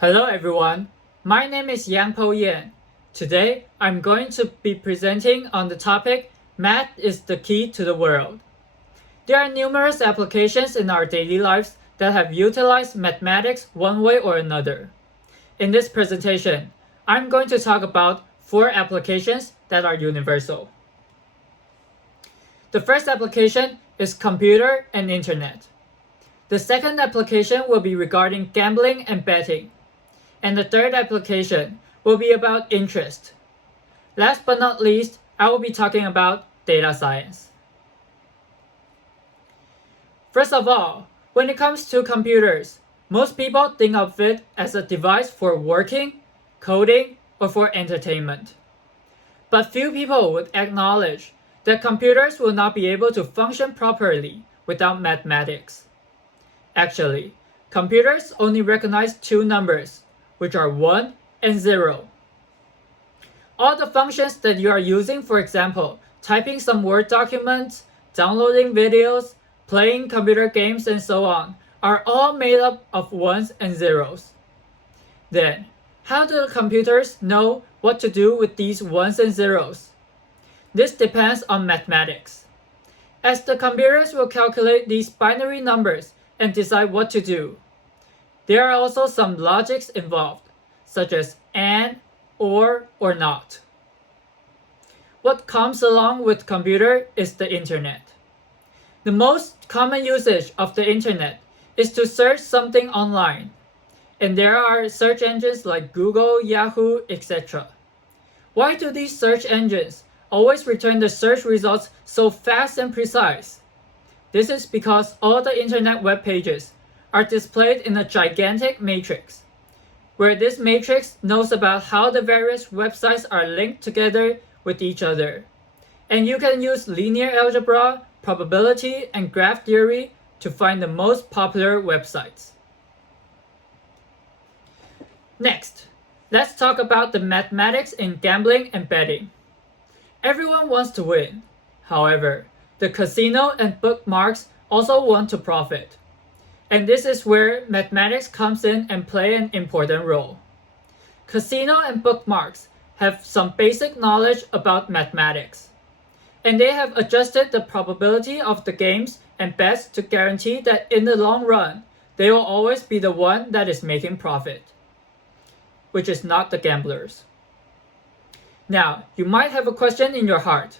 Hello everyone, my name is Yang Po Yan. Today, I'm going to be presenting on the topic Math is the key to the world. There are numerous applications in our daily lives that have utilized mathematics one way or another. In this presentation, I'm going to talk about 4 applications that are universal. The first application is computer and internet. The second application will be regarding gambling and betting. And the third application will be about interest. Last but not least, I will be talking about data science. First of all, when it comes to computers, most people think of it as a device for working, coding, or for entertainment. But few people would acknowledge that computers will not be able to function properly without mathematics. Actually, computers only recognize 2 numbers, which are 1 and 0. All the functions that you are using, for example, typing some Word documents, downloading videos, playing computer games, and so on, are all made up of 1s and 0s. Then, how do the computers know what to do with these 1s and 0s? This depends on mathematics. As the computers will calculate these binary numbers and decide what to do, there are also some logics involved, such as and, or not. What comes along with computer is the internet. The most common usage of the internet is to search something online, and there are search engines like Google, Yahoo, etc. Why do these search engines always return the search results so fast and precise? This is because all the internet web pages are displayed in a gigantic matrix, where this matrix knows about how the various websites are linked together with each other. And you can use linear algebra, probability, and graph theory to find the most popular websites. Next, let's talk about the mathematics in gambling and betting. Everyone wants to win. However, the casino and bookmarks also want to profit. And this is where mathematics comes in and play an important role. Casino and bookmarks have some basic knowledge about mathematics, and they have adjusted the probability of the games and bets to guarantee that in the long run, they will always be the one that is making profit, which is not the gamblers. Now, you might have a question in your heart.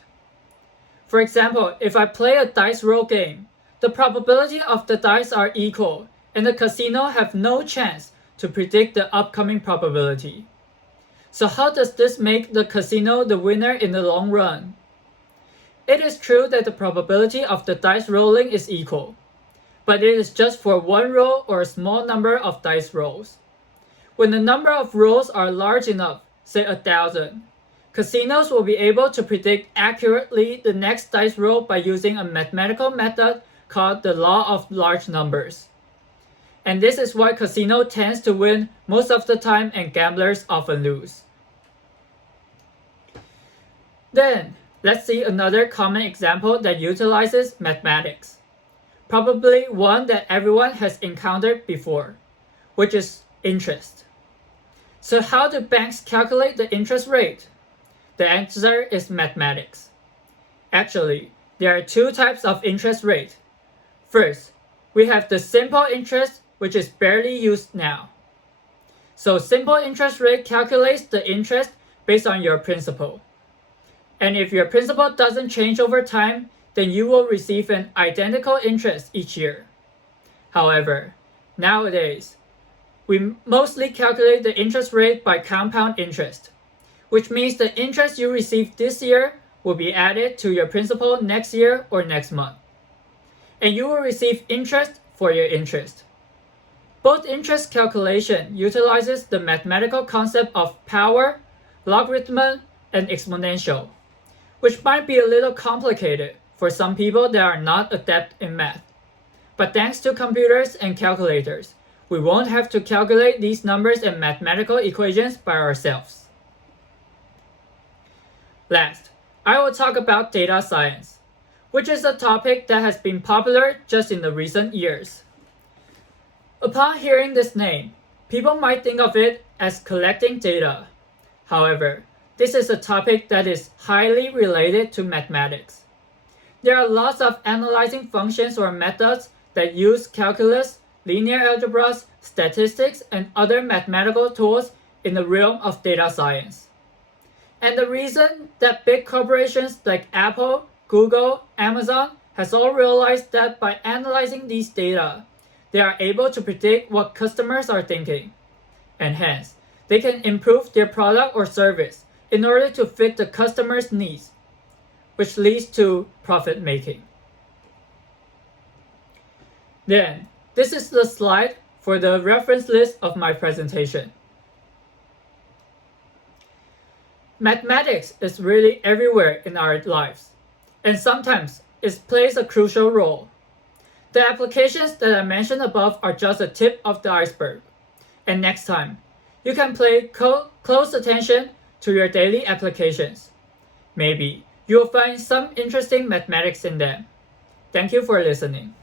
For example, if I play a dice roll game, the probability of the dice are equal, and the casino have no chance to predict the upcoming probability. So how does this make the casino the winner in the long run? It is true that the probability of the dice rolling is equal, but it is just for one roll or a small number of dice rolls. When the number of rolls are large enough, say 1,000, casinos will be able to predict accurately the next dice roll by using a mathematical method called the law of large numbers. And this is why casino tends to win most of the time and gamblers often lose. Then, let's see another common example that utilizes mathematics. Probably one that everyone has encountered before, which is interest. So how do banks calculate the interest rate? The answer is mathematics. Actually, there are 2 types of interest rate. First, we have the simple interest, which is barely used now. So simple interest rate calculates the interest based on your principal. And if your principal doesn't change over time, then you will receive an identical interest each year. However, nowadays, we mostly calculate the interest rate by compound interest, which means the interest you receive this year will be added to your principal next year or next month. And you will receive interest for your interest. Both interest calculation utilizes the mathematical concept of power, logarithm, and exponential, which might be a little complicated for some people that are not adept in math. But thanks to computers and calculators, we won't have to calculate these numbers and mathematical equations by ourselves. Last, I will talk about data science, which is a topic that has been popular just in the recent years. Upon hearing this name, People might think of it as collecting data. However, this is a topic that is highly related to mathematics. There are lots of analyzing functions or methods that use calculus, linear algebras, statistics, and other mathematical tools in the realm of data science. And the reason that big corporations like Apple, Google, Amazon has all realized that by analyzing these data, they are able to predict what customers are thinking. And hence, they can improve their product or service in order to fit the customer's needs, which leads to profit making. Then, this is the slide for the reference list of my presentation. Mathematics is really everywhere in our lives, and sometimes it plays a crucial role. The applications that I mentioned above are just a tip of the iceberg, and next time, you can pay close attention to your daily applications. Maybe you'll find some interesting mathematics in them. Thank you for listening.